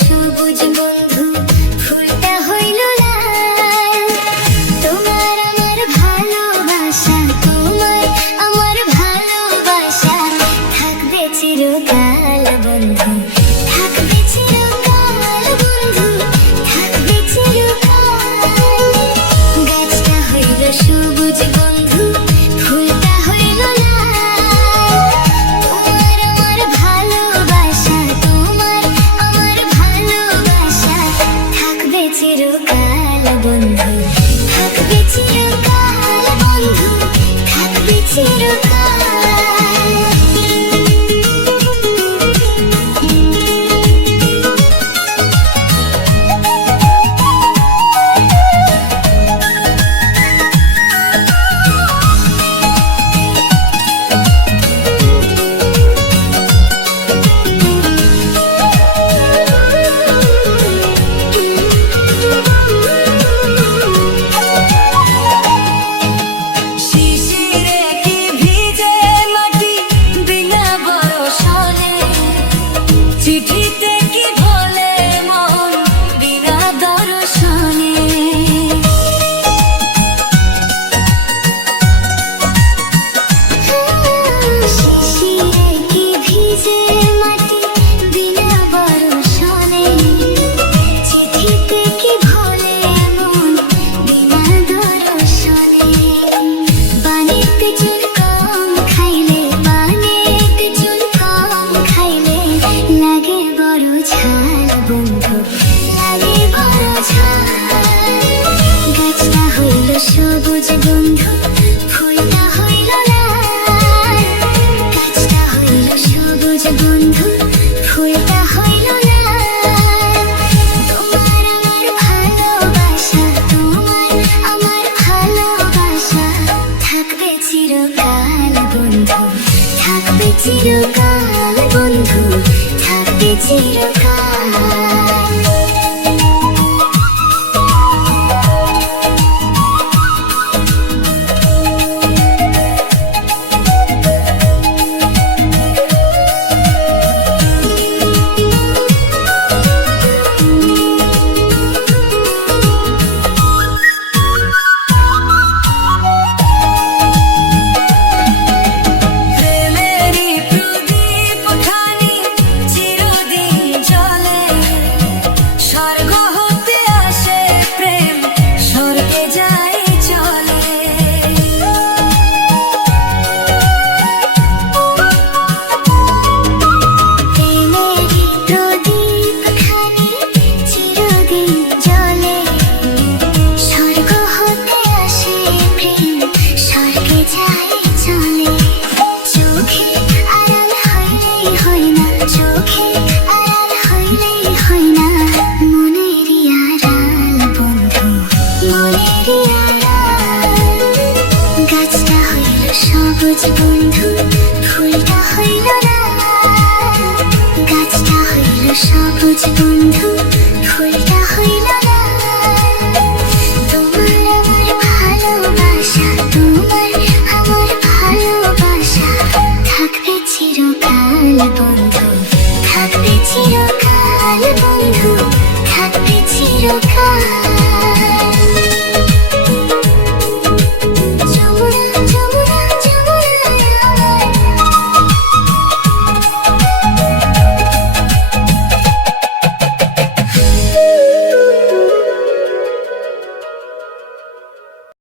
সবুজ বন্ধু, ফুলটা হইল লাল। তোমার আমার ভালোবাসা, তোমার আমার ভালোবাসা থাকবে চিরকাল বন্ধু, থাকবে চিরকাল বন্ধু, থাকবে চিরকাল। গাছটা হইল সবুজ বন্ধু, ফুলটা হইল লাল। তোমার আমার ভালোবাসা, তোমার আমার ভালোবাসা থাকবে চিরকাল বন্ধু, থাকবে চিরকাল বন্ধু, থাকবে চিরকাল। চিঠিতে কি বলে মন বিনা দর্শনে, শিশিরে কি ভিজে মাটি বিনা বর্ষণে, চিঠিতে কি ভোলে মন বিনা দর্শনে। পানিতে চুল কম খাইলে, পানিতে চুল কম খাইলে লাগে বড় ঝাল বন্ধু, লাগে বড় ঝাল। গাছটা হইল সবুজ বন্ধু, ফুলটা হইল লাল। গাছটা হইল সবুজ বন্ধু, ফুলটা হইল লাল। তোমার আমার ভালোবাসা, তোমার আমার ভালোবাসা থাকবে চিরকাল বন্ধু, থাকবে চিরকাল বন্ধু, থাকবে চিরকাল। প্রেমেরই প্রদীপ খানি চিরদিন জ্বলে, স্বর্গ হতে আসে প্রেম, স্বর্গে যায় চলে। প্রেমেরই প্রদীপ খানি চিরদিন জ্বলে, স্বর্গ হতে আসে প্রেম, স্বর্গে যায় চলে। চোখে আড়াল হইলেই হয় না, চোখে